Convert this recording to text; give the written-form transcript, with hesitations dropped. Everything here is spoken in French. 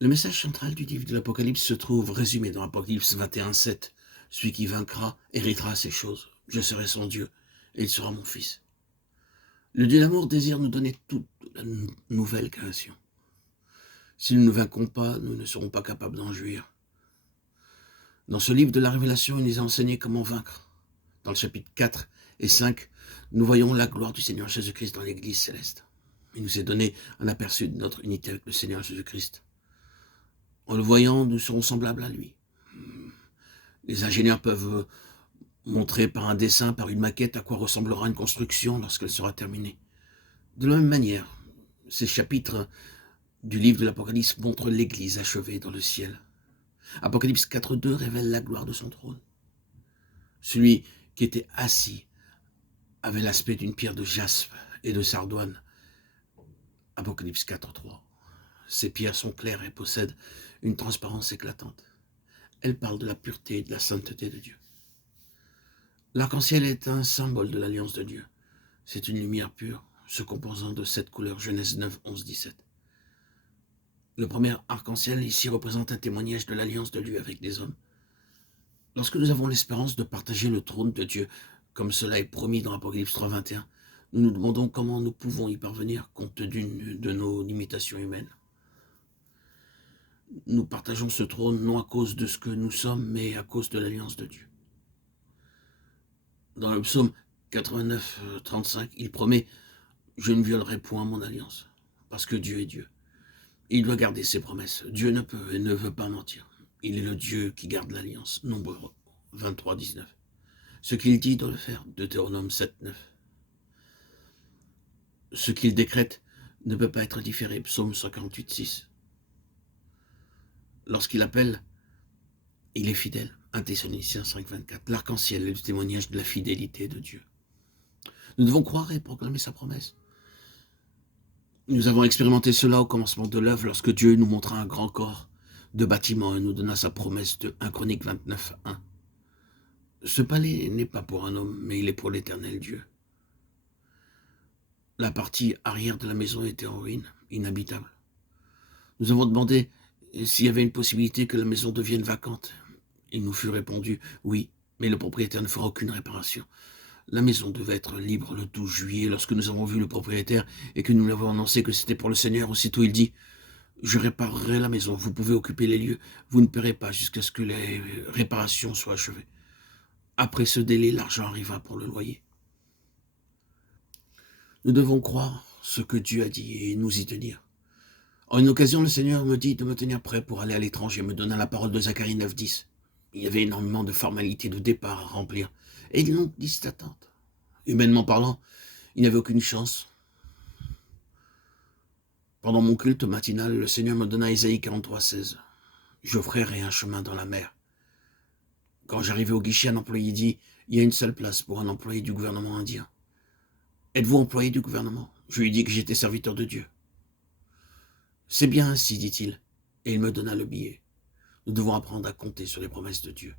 Le message central du livre de l'Apocalypse se trouve résumé dans Apocalypse 21:7. Celui qui vaincra héritera ces choses. Je serai son Dieu, et il sera mon fils. Le Dieu d'amour désire nous donner toute la nouvelle création. Si nous ne vaincrons pas, nous ne serons pas capables d'en jouir. Dans ce livre de la Révélation, il nous a enseigné comment vaincre. Dans le chapitre 4 et 5, nous voyons la gloire du Seigneur Jésus-Christ dans l'Église céleste. Il nous est donné un aperçu de notre unité avec le Seigneur Jésus-Christ. En le voyant, nous serons semblables à lui. Les ingénieurs peuvent montrer par un dessin, par une maquette, à quoi ressemblera une construction lorsqu'elle sera terminée. De la même manière, ces chapitres du livre de l'Apocalypse montrent l'Église achevée dans le ciel. Apocalypse 4:2 révèle la gloire de son trône. Celui qui était assis avait l'aspect d'une pierre de jaspe et de sardoine. Apocalypse 4:3. Ces pierres sont claires et possèdent une transparence éclatante. Elles parlent de la pureté et de la sainteté de Dieu. L'arc-en-ciel est un symbole de l'alliance de Dieu. C'est une lumière pure, se composant de 7 couleurs, Genèse 9, 11, 17. Le premier arc-en-ciel ici représente un témoignage de l'alliance de Dieu avec les hommes. Lorsque nous avons l'espérance de partager le trône de Dieu, comme cela est promis dans Apocalypse 3:21, nous nous demandons comment nous pouvons y parvenir compte tenu de nos limitations humaines. Nous partageons ce trône non à cause de ce que nous sommes, mais à cause de l'alliance de Dieu. Dans le psaume 89, 35, il promet « Je ne violerai point mon alliance », parce que Dieu est Dieu. Il doit garder ses promesses. Dieu ne peut et ne veut pas mentir. Il est le Dieu qui garde l'alliance. Nombre 23, 19. Ce qu'il dit doit le faire. Deutéronome 7, 9. Ce qu'il décrète ne peut pas être différé. Psaume 148, 6. Lorsqu'il appelle, il est fidèle. 1 Thessaloniciens 5, 24. L'arc-en-ciel est le témoignage de la fidélité de Dieu. Nous devons croire et proclamer sa promesse. Nous avons expérimenté cela au commencement de l'œuvre lorsque Dieu nous montra un grand corps de bâtiment et nous donna sa promesse de 1 Chronique 29, 1. Ce palais n'est pas pour un homme, mais il est pour l'Éternel Dieu. La partie arrière de la maison était en ruine, inhabitable. Nous avons demandé s'il y avait une possibilité que la maison devienne vacante. Il nous fut répondu « Oui, mais le propriétaire ne fera aucune réparation ». La maison devait être libre le 12 juillet. Lorsque nous avons vu le propriétaire et que nous l'avons annoncé que c'était pour le Seigneur, aussitôt il dit « Je réparerai la maison, vous pouvez occuper les lieux, vous ne paierez pas jusqu'à ce que les réparations soient achevées. » Après ce délai, l'argent arriva pour le loyer. Nous devons croire ce que Dieu a dit et nous y tenir. En une occasion, le Seigneur me dit de me tenir prêt pour aller à l'étranger, me donna la parole de Zacharie 9, 10. Il y avait énormément de formalités de départ à remplir et une longue liste d'attente. Humainement parlant, il n'avait aucune chance. Pendant mon culte matinal, le Seigneur me donna Ésaïe 43, 16. Je ferai un chemin dans la mer. Quand j'arrivais au guichet, un employé dit « Il y a une seule place pour un employé du gouvernement indien. Êtes-vous employé du gouvernement ?» Je lui dis que j'étais serviteur de Dieu. C'est bien ainsi, dit-il, et il me donna le billet. Nous devons apprendre à compter sur les promesses de Dieu.